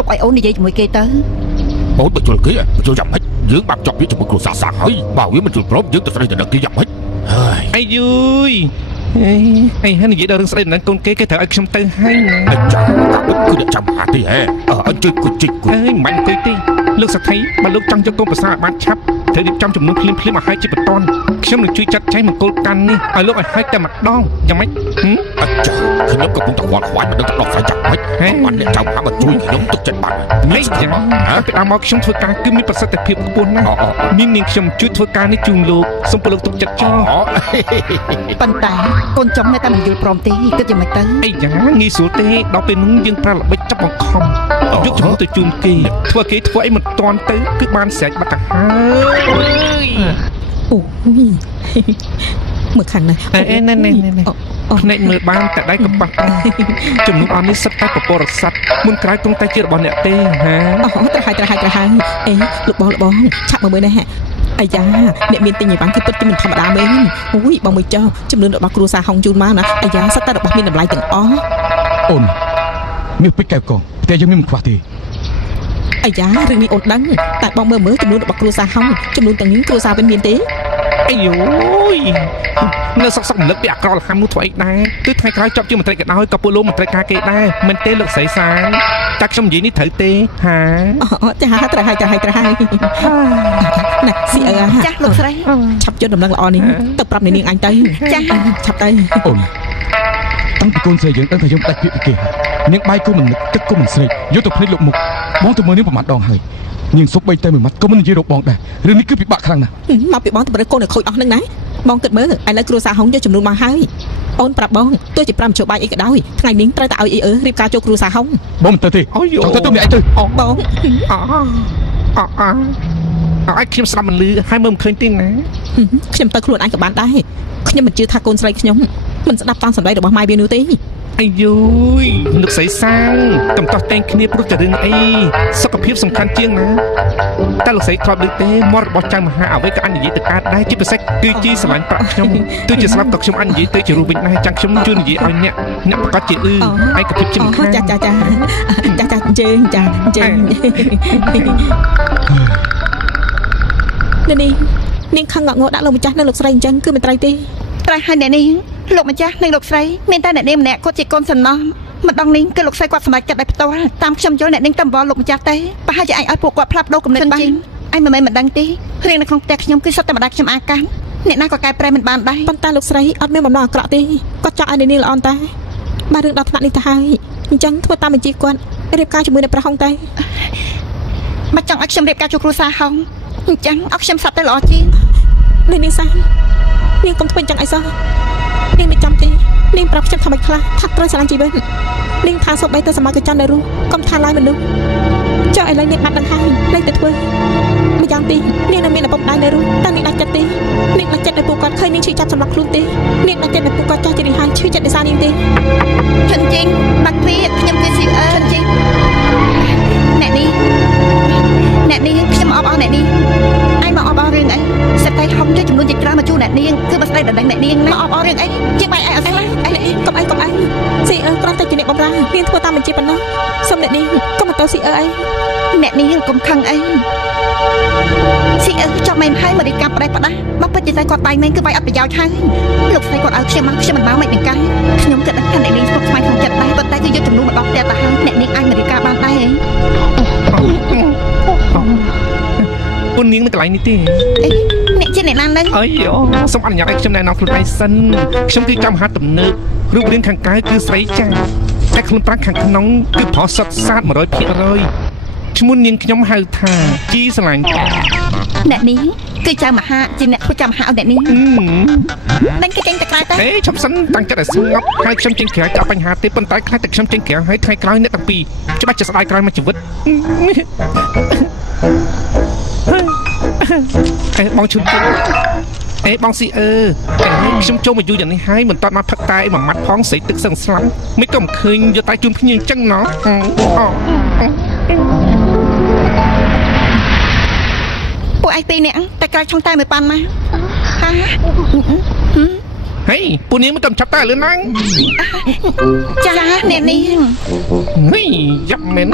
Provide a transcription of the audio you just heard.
ទុកឲ្យអូននិយាយជាមួយគេទៅអូនបញ្ជុលគេបញ្ជុលយ៉ាងម៉េចយើងបានចប់វាជាមួយគ្រួសារសាហើយបើវាមិនជួយព្រមយើងទៅស្ដីទៅនឹងគេយ៉ាងម៉េចហើយអាយយអីហើយនិយាយដល់រឿងស្ដីនឹងកូនគេត្រូវឲ្យខ្ញុំទៅហើយណាអាចារ្យកាប់គឺអ្នកចាំហាទីហេអញ្ជើញគូជីកគូអើយមិនអង្គុយទេលោកសទ្ធីបើលោកចង់យកកូនប្រសាឲ្យបានឆាប់ត្រូវរៀបចំចំនួនភ្លាមឲ្យហើយជាបន្ទាន់ខ្ញុំនឹងជួយចាត់ចែងមង្គលកាន់នេះឲ្យលោកឲ្យហើយតែម្ដងយ៉ាងម៉េចអាចារ្យខ្ញុំកំពុងតែខ្វល់ខ្វាយមិនដឹងទៅដោះស្រាយយ៉ាងម៉េចបានអ្នកចាំហាមកជួយខ្ញុំទុកចិត្តបានមិនយ៉ាងពីដើមមកខ្ញុំធ្វើការគឺមានប្រសិទ្ធភាពខ្ពស់ណាស់នាងខ្ញុំជួយធ្វើការនេះជូនលោកសូមពលលោកទុកចិត្តចោលប៉ុន្តែកូនចំនៅតែមិនយល់ព្រមទេគិតយ៉ាងម៉េចទៅអីយ៉ាងងាយស្រួលទេដល់ពេលនោះយើងប្រើល្បិចចាប់បង្ខំយកជំនួសទៅជូនគេធ្វើអីមិនតាន់ទៅគឺបានស្រែកបាត់ទៅហើយអូយមើលខាងនេះណែភ្នែកមើលបានតែដៃកំប៉ះជំនួសអស់នេះសិតតែពពរស័ព្ទមុនក្រោយគង់តែជារបស់អ្នកទេហាអូត្រូវហើយអេលោកបងឆាប់មកមើលនេះអាយ៉ាអ្នកមានទិញអីបានគឺពិតជាមិនធម្មតាមែនអូយបងមើលចោលចំនួនរបស់គ្រួសារហុងជូនមកណាអាយ៉ាសិតតែរបស់មានតម្លៃទាំងអស់អូនមានពេជ្រកែវកងតែយើងមិនខ្វះទេអាយ៉ារឿងនេះអូនដឹងតែបងមើលចំនួនរបស់គ្រួសារហុងចំនួនទាំងនេះគ្រួសារវិញមានទេអាយយនៅសុករំលឹកពីអាក្រក់លហាមនោះធ្វើអីដែរគឺថ្ងៃក្រោយចប់ជាមន្ត្រីក៏ដោយក៏ពួកលោកមន្ត្រីការគេដែរមិនទេលោកស្រីសានតែខ្ញុំនិយាយនេះត្រូវទេហាអូចាត្រូវហើយណាស៊ីអើចាស់លោកស្រីឆាប់យកដំណឹងល្អនេះទៅប្រាប់នាងអញទៅចាស់ឆាប់ទៅអូនតាំងពីកូនស្រីយើងដឹងថាយើងដាច់ពាក្យពីគេនាងបាយក៏មិននឹកទឹកក៏មិនស្រេកយកទៅភ្លេចលោកមុខបងទៅមើលនាងប្រមាថដងហើយនាងសុបបីតែមួយម៉ាត់ក៏មិននិយាយរកបងដែររឿងនេះគឺពិបាកខ្លាំងណាស់មកពីបងទៅប្រឹកកូនឲ្យខូចអស់នឹងណាបងគិតមើលឥឡូវគ្រួសារហុងយកចំនួនមកហើយអូនប្រាប់បងទោះជា5ជោបាយអីក៏ដោយថ្ងៃនេះត្រូវតែឲ្យរៀបការចូលគ្រួសារហុងបងមិនទៅទេអូយទៅម្នាក់ទៅអូបងឲ្យខ្ញុំស្ដាប់មិនលឺហើយមើលមិនឃើញទេណាខ្ញុំទៅខ្លួនឯងក៏បានដែរខ្ញុំមិនជឿថាកូនស្រីខ្ញុំមិនស្ដាប់តាមសម្ដីរបស់ម៉ែវានោះទេអាយយលោកស្រីសាងកំតោះតែងគ្នាព្រោះតែរឿងអីសុខភាពសំខាន់ជាងណាតែលោកស្រីធ្លាប់ដឹងទេមាត់របស់ចៅមហាអ្វីក៏អញនិយាយទៅកើតដែរជាពិសេសគឺជីស្រឡាញ់ប្រាក់ខ្ញុំទោះជាស្លាប់ក៏ខ្ញុំអញនិយាយទៅជារូបវិញដែរចាំខ្ញុំជួយនិយាយឲ្យអ្នកប្រកាសជាឯកភាពជាមិនខានចាជើងនាងខឹងងក់ងដាក់លោកម្ចាស់និងលោកស្រីអញ្ចឹងគឺមិនត្រូវទេត្រូវហើយអ្នកនាងលោកម្ចាស់និងលោកស្រីមានតែអ្នកនាងម្នាក់គាត់ជាកូនសំណោះម្ដងនេះគឺលោកស្រីគាត់សម្រេចចិត្តដោយផ្ទាល់តាមខ្ញុំយល់អ្នកនាងទៅបវល់លោកម្ចាស់ទេប្រហែលជាអញឲ្យពួកគាត់ផ្លាប់ដូរគំនិតបានអញមិនមែនមិនដឹងទេរឿងនៅក្នុងផ្ទះខ្ញុំគឺសុទ្ធតែម្ដាយខ្ញុំអាកាន់អ្នកណាក៏កែប្រែមិនបានដែរប៉ុន្តែលោកស្រីអត់មានបំណងអាក្រក់ទេគាត់ចង់ឲ្យអ្នកនាងល្អតែបើរឿងដល់ថ្នាក់នេះទៅហើយអញ្ចឹងធ្វើតាមបញ្ជាគាត់រៀបការជាមួយអ្នកប្រហុងតែមកចង់ឲ្យខ្ញុំរៀបការជួបគ្រួសារហុងអញ្ចឹងឲ្យខ្ញុំស្រាប់តែល្អជាងនាងសានាងកុំធ្វើអញ្ចឹងអីសោះនាងមិនចាំទេនាងប្រាប់ខ្ញុំថាមិនខ្លះថាត្រូវស្រឡាញ់ជីវិតនាងថាសូម្បីតែសមាជិកច័ន្ទនៅរស់កុំថាឡើយមនុស្សចុះឥឡូវនាងបាត់ដឹងហើយនៅតែធ្វើម្យ៉ាងទីនាងនៅមានឪពុកម្ដាយនៅរស់តែនាងដាច់ចិត្តទេនាងដាច់ចិត្តឲ្យពួកគាត់ឃើញនាងឈឺចាប់សម្រាប់ខ្លួនទេនាងដាច់ចិត្តឲ្យពួកគាត់ចាស់ជារីហើយឈឺចិត្តដោយសារនាងទេជន់ជីងបាក់ទ្រីខ្ញុំគឺស៊ីអឺជន់ជីងអ្នកនេះខ្ញុំអបអរអ្នកនេះឯងមកអបអររឿងអីសិតតែហុំយកចំនួនជាច្រើនមកជួអ្នកនាងគឺបើស្ដីដណ្ដឹងអ្នកនាងមកអបអររឿងអីជាបែរឯងអត់ស្លាស់កុំអីស៊ីអឺគ្រាន់តែជាអ្នកបម្រើនាងធ្វើតាមបញ្ជាប៉ុណ្ណោះសុំអ្នកនាងកុំមកទៅស៊ីអឺអីអ្នកនាងកុំខឹងអីស៊ីអឺចង់មែនហើយមករៀបការផ្ដេសផ្ដាស់មកពិតជាតែគាត់បែកមែនគឺបែកអត់ប្រយោជន៍ហើយលោកស្រីគាត់ឲ្យខ្ញុំមកខ្ញុំមិនមកមិនដឹងកាយខ្ញុំគិតថាអ្នកនាងស្ពុកស្មាញក្នុងចិត្តដែរប៉ុន្តែគឺយកចំនួនមកដល់ផ្ទះទៅហើយអ្នកនាងអាចមករៀបការបានដែរពុននាងនៅកន្លែងនេះទេអ្នកជាអ្នកណានឹងអីយោសូមអនុញ្ញាតឲ្យខ្ញុំណែនាំខ្លួនឯងសិនខ្ញុំគឺចាំហាត់ទំនើបរូបរាងខាងក្រៅគឺស្រីចាស់តែខ្លួនប្រាំងខាងក្នុងគឺប្រុសសុទ្ធសាធ 100% ឈ្មោះនាងខ្ញុំហៅថាជីស្រឡាញ់អ្នកនេះគឺចៅមហាជាអ្នកធ្វើចៅមហាឲ្យអ្នកនេះដឹងគេចេញទៅក្រៅទៅហេឈប់សិនតាំងចិត្តឲ្យស្ងប់ហើយខ្ញុំចេញក្រៅក៏បញ្ហាទេប៉ុន្តែខ្លាចតែខ្ញុំចេញក្រៅហើយថ្ងៃក្រោយអ្នកទាំងពីរច្បាស់ជាស្ដាយក្រោយមកជីវិតបងឈឺបងស៊ីអឺខ្ញុំចូលមកយូរយ៉ាងនេះហើយមិនតាន់មកផឹកតែមួយម៉ាត់ផងស្រីទឹកសឹងស្លាប់មិនក៏មិនឃើញយកតែជូនភ្ញៀវអញ្ចឹងណោះពួកឯងពីរនាក់តែក្រៅឆុងតែមួយប៉ាន់មកហា ហេពូនាងមិនទៅចាប់តែលឿនណាស់ ចាអ្នកនាង ហេយ៉ាប់មែន